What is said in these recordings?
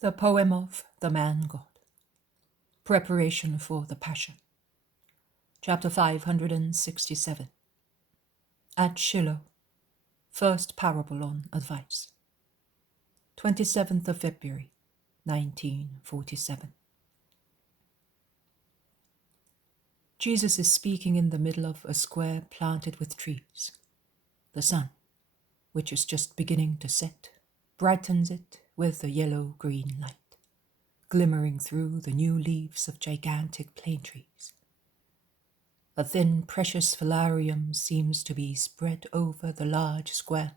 The Poem of the Man-God. Preparation for the Passion. Chapter 567. At Shilo. First Parable on Advice. 27th of February, 1947. Jesus is speaking in the middle of a square planted with trees. The sun, which is just beginning to set, brightens it with a yellow-green light, glimmering through the new leaves of gigantic plane trees. A thin, precious velarium seems to be spread over the large square,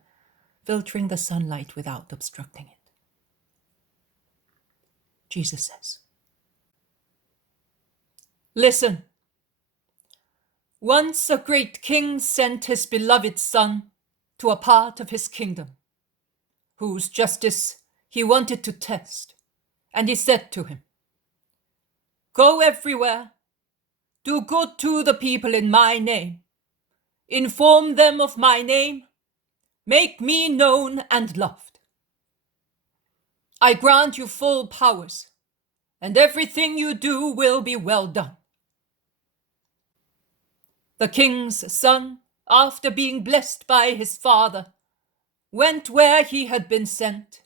filtering the sunlight without obstructing it. Jesus says, "Listen. Once a great king sent his beloved son to a part of his kingdom, whose justice he wanted to test, and he said to him, 'Go everywhere, do good to the people in my name, inform them of my name, make me known and loved. I grant you full powers, and everything you do will be well done.' The king's son, after being blessed by his father, went where he had been sent,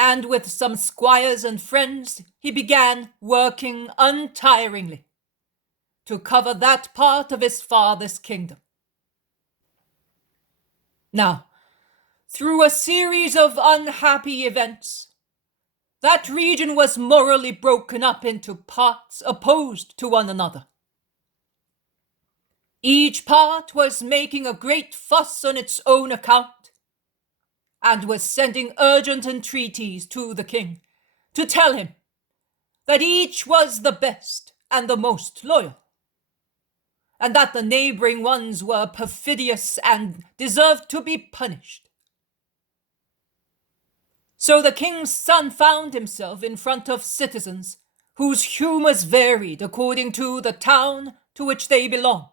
and with some squires and friends he began working untiringly to cover that part of his father's kingdom. Now, through a series of unhappy events, that region was morally broken up into parts opposed to one another. Each part was making a great fuss on its own account, and was sending urgent entreaties to the king to tell him that each was the best and the most loyal, and that the neighboring ones were perfidious and deserved to be punished. So the king's son found himself in front of citizens whose humors varied according to the town to which they belonged,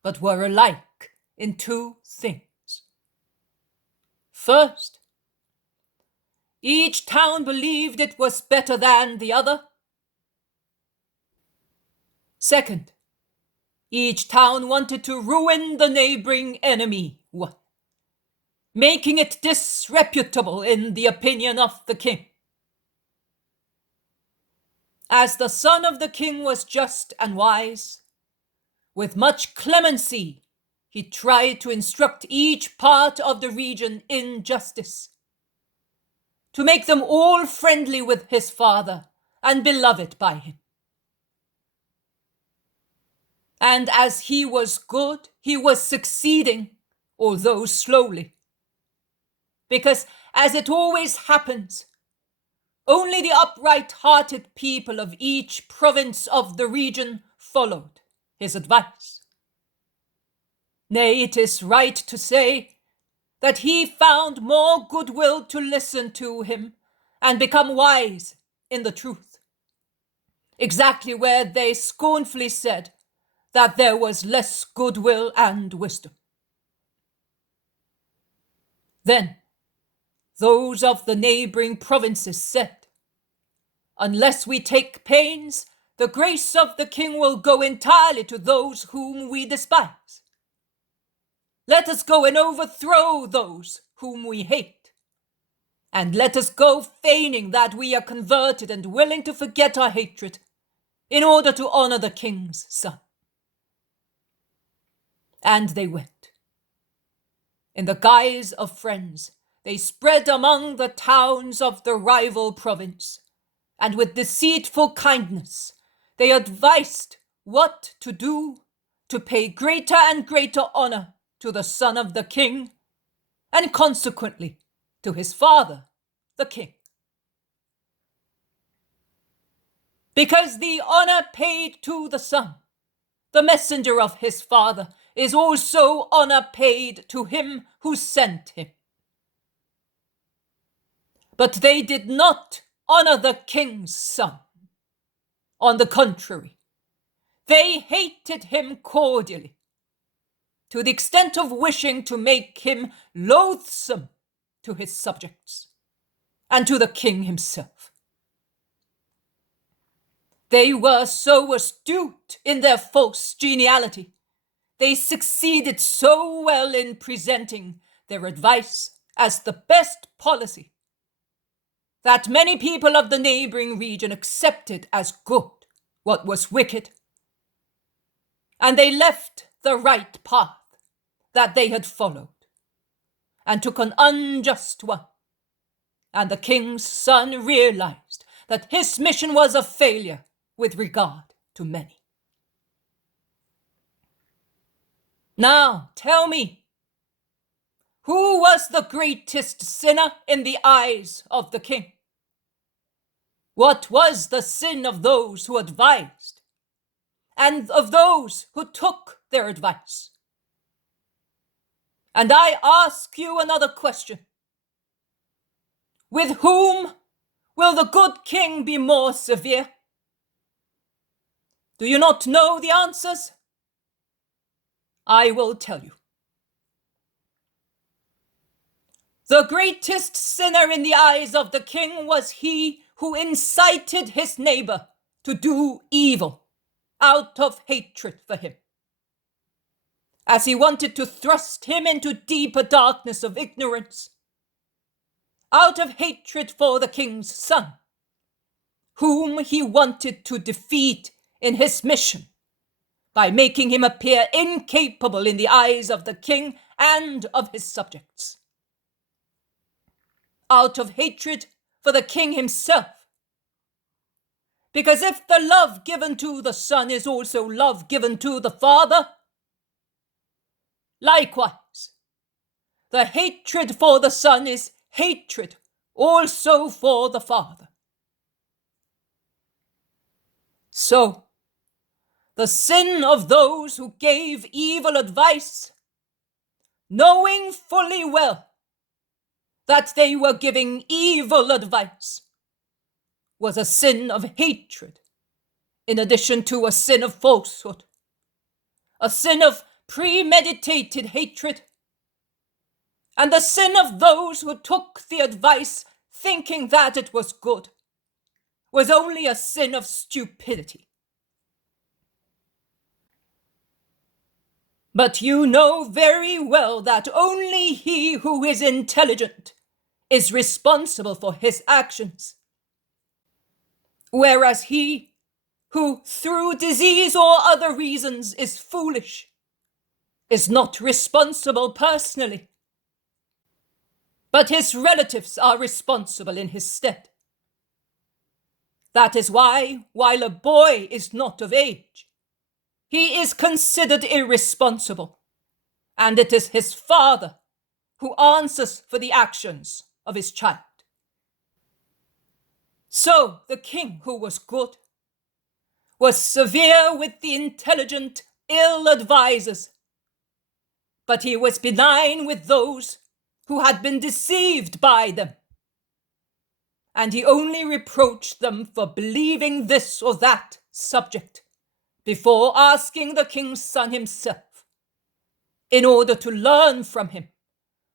but were alike in two things. First, each town believed it was better than the other. Second, each town wanted to ruin the neighboring enemy one, making it disreputable in the opinion of the king. As the son of the king was just and wise, with much clemency he tried to instruct each part of the region in justice, to make them all friendly with his father and beloved by him. And as he was good, he was succeeding, although slowly, because, as it always happens, only the upright-hearted people of each province of the region followed his advice. Nay, it is right to say that he found more goodwill to listen to him and become wise in the truth, exactly where they scornfully said that there was less goodwill and wisdom. Then those of the neighboring provinces said, 'Unless we take pains, the grace of the king will go entirely to those whom we despise. Let us go and overthrow those whom we hate, and let us go feigning that we are converted and willing to forget our hatred in order to honor the king's son.' And they went. In the guise of friends, they spread among the towns of the rival province, and with deceitful kindness, they advised what to do to pay greater and greater honor to the son of the king, and consequently to his father, the king. Because the honor paid to the son, the messenger of his father, is also honor paid to him who sent him. But they did not honor the king's son. On the contrary, they hated him cordially, to the extent of wishing to make him loathsome to his subjects, and to the king himself. They were so astute in their false geniality, they succeeded so well in presenting their advice as the best policy, that many people of the neighboring region accepted as good what was wicked, and they left the right path that they had followed, and took an unjust one. And the king's son realized that his mission was a failure with regard to many. Now, tell me, who was the greatest sinner in the eyes of the king? What was the sin of those who advised, and of those who took their advice? And I ask you another question. With whom will the good king be more severe? Do you not know the answers? I will tell you. The greatest sinner in the eyes of the king was he who incited his neighbor to do evil out of hatred for him, as he wanted to thrust him into deeper darkness of ignorance, out of hatred for the king's son, whom he wanted to defeat in his mission by making him appear incapable in the eyes of the king and of his subjects. Out of hatred for the king himself, because if the love given to the son is also love given to the father, likewise, the hatred for the son is hatred also for the father. So, the sin of those who gave evil advice, knowing fully well that they were giving evil advice, was a sin of hatred, in addition to a sin of falsehood, a sin of premeditated hatred, and the sin of those who took the advice thinking that it was good was only a sin of stupidity. But you know very well that only he who is intelligent is responsible for his actions, whereas he who, through disease or other reasons, is foolish, is not responsible personally, but his relatives are responsible in his stead. That is why, while a boy is not of age, he is considered irresponsible, and it is his father who answers for the actions of his child. So the king, who was good, was severe with the intelligent, ill advisers, but he was benign with those who had been deceived by them, and he only reproached them for believing this or that subject before asking the king's son himself, in order to learn from him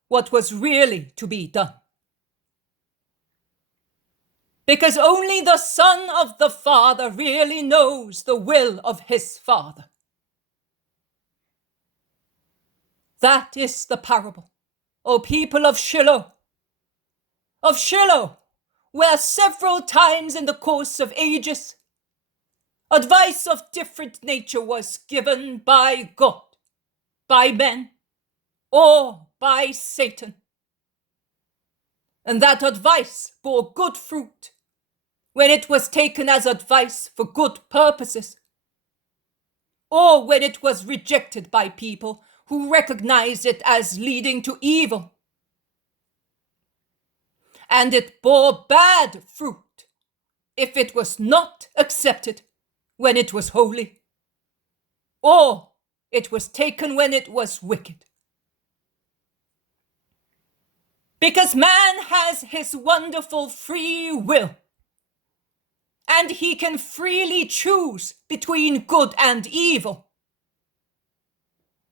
what was really to be done. Because only the son of the father really knows the will of his father. That is the parable, O people of Shilo, where several times in the course of ages, advice of different nature was given by God, by men, or by Satan. And that advice bore good fruit when it was taken as advice for good purposes, or when it was rejected by people who recognized it as leading to evil. And it bore bad fruit if it was not accepted when it was holy, or it was taken when it was wicked. Because man has his wonderful free will, and he can freely choose between good and evil.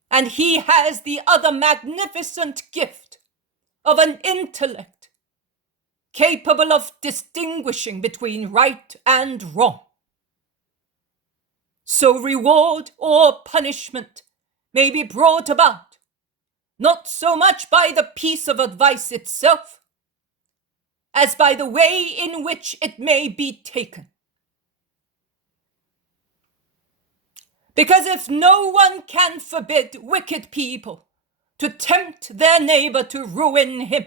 And he has the other magnificent gift of an intellect capable of distinguishing between right and wrong. So reward or punishment may be brought about, not so much by the piece of advice itself, as by the way in which it may be taken. Because if no one can forbid wicked people to tempt their neighbor to ruin him,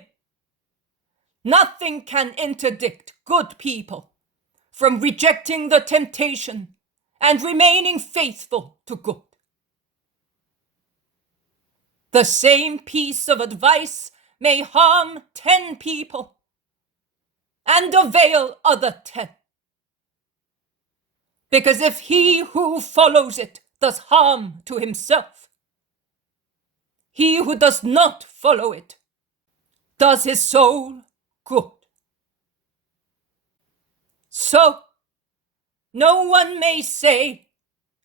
nothing can interdict good people from rejecting the temptation and remaining faithful to good. The same piece of advice may harm 10 people and avail other 10. Because if he who follows it does harm to himself, he who does not follow it does his soul good. So, no one may say,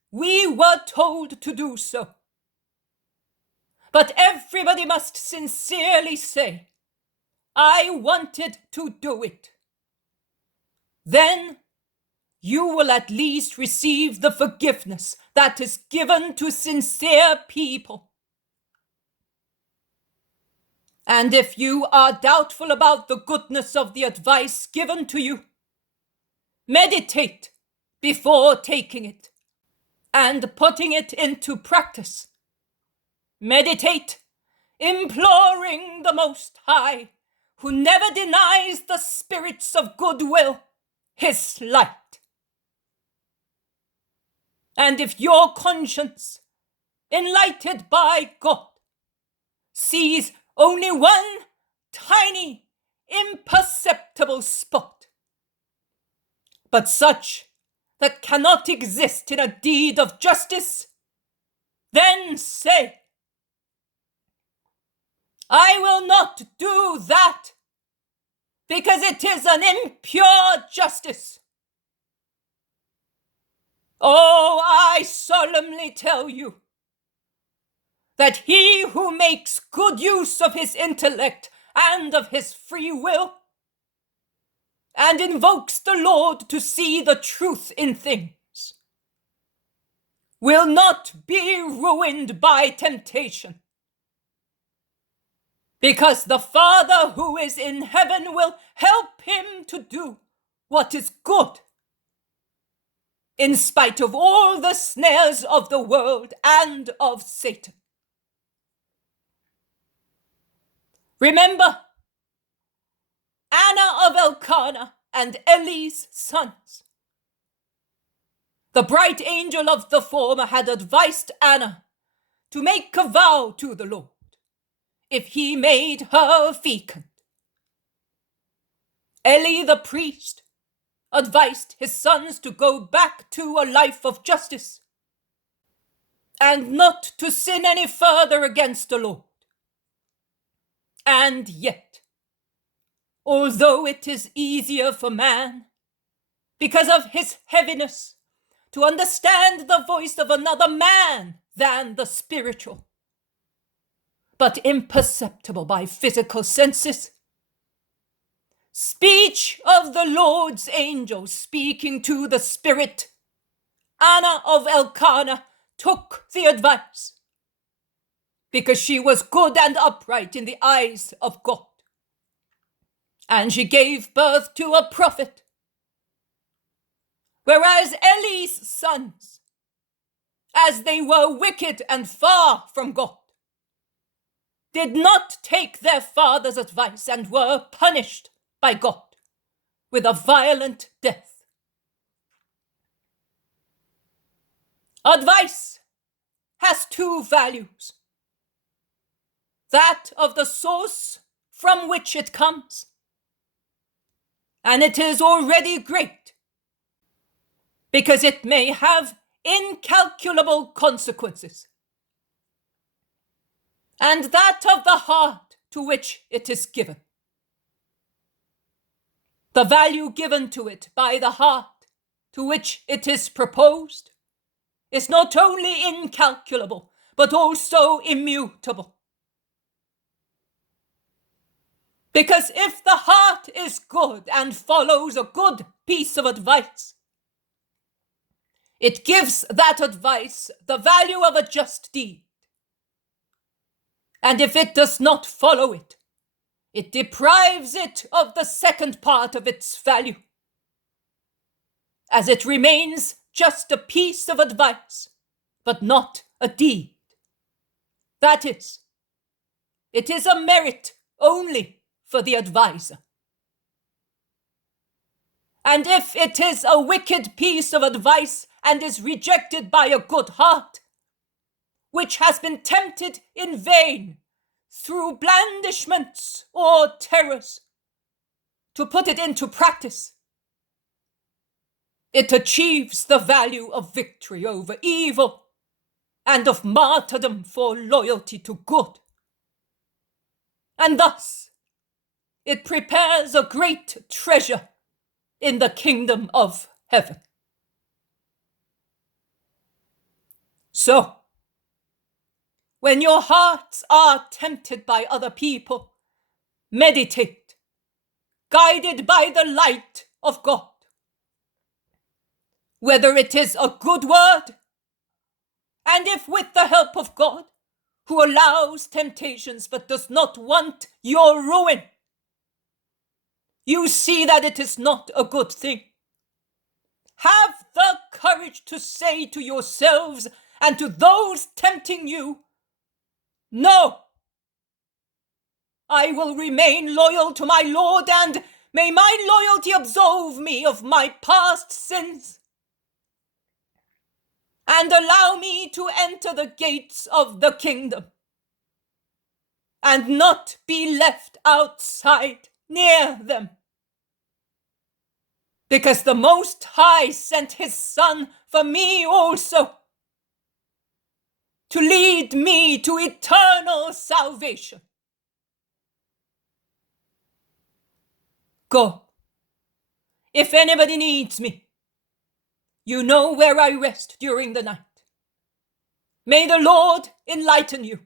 we were told to do so. But everybody must sincerely say, I wanted to do it. Then you will at least receive the forgiveness that is given to sincere people. And if you are doubtful about the goodness of the advice given to you, meditate before taking it and putting it into practice. Meditate, imploring the Most High, who never denies the spirits of goodwill, his light. And if your conscience, enlightened by God, sees only one tiny, imperceptible spot, but such that cannot exist in a deed of justice, then say, I will not do that, because it is an impure justice. Oh, I solemnly tell you that he who makes good use of his intellect and of his free will, and invokes the Lord to see the truth in things, will not be ruined by temptation, because the Father who is in heaven will help him to do what is good, in spite of all the snares of the world and of Satan. Remember Anna of Elkanah and Eli's sons. The bright angel of the former had advised Anna to make a vow to the Lord, if he made her fecund. Eli the priest advised his sons to go back to a life of justice and not to sin any further against the Lord. And yet, although it is easier for man, because of his heaviness, to understand the voice of another man than the spiritual, but imperceptible by physical senses, speech of the Lord's angel speaking to the spirit, Anna of Elkanah took the advice, because she was good and upright in the eyes of God. And she gave birth to a prophet. Whereas Eli's sons, as they were wicked and far from God, did not take their father's advice and were punished by God with a violent death. Advice has two values: that of the source from which it comes, and it is already great, because it may have incalculable consequences, and that of the heart to which it is given. The value given to it by the heart to which it is proposed is not only incalculable, but also immutable. Because if the heart is good and follows a good piece of advice, it gives that advice the value of a just deed. And if it does not follow it, it deprives it of the second part of its value, as it remains just a piece of advice, but not a deed. That is, it is a merit only for the adviser. And if it is a wicked piece of advice and is rejected by a good heart, which has been tempted in vain through blandishments or terrors to put it into practice, it achieves the value of victory over evil and of martyrdom for loyalty to good. And thus, it prepares a great treasure in the kingdom of heaven. So, when your hearts are tempted by other people, meditate, guided by the light of God. Whether it is a good word, and if with the help of God, who allows temptations but does not want your ruin, you see that it is not a good thing. Have the courage to say to yourselves and to those tempting you, no, I will remain loyal to my Lord, and may my loyalty absolve me of my past sins, and allow me to enter the gates of the kingdom, and not be left outside near them. Because the Most High sent his Son for me also, to lead me to eternal salvation. Go. If anybody needs me, you know where I rest during the night. May the Lord enlighten you.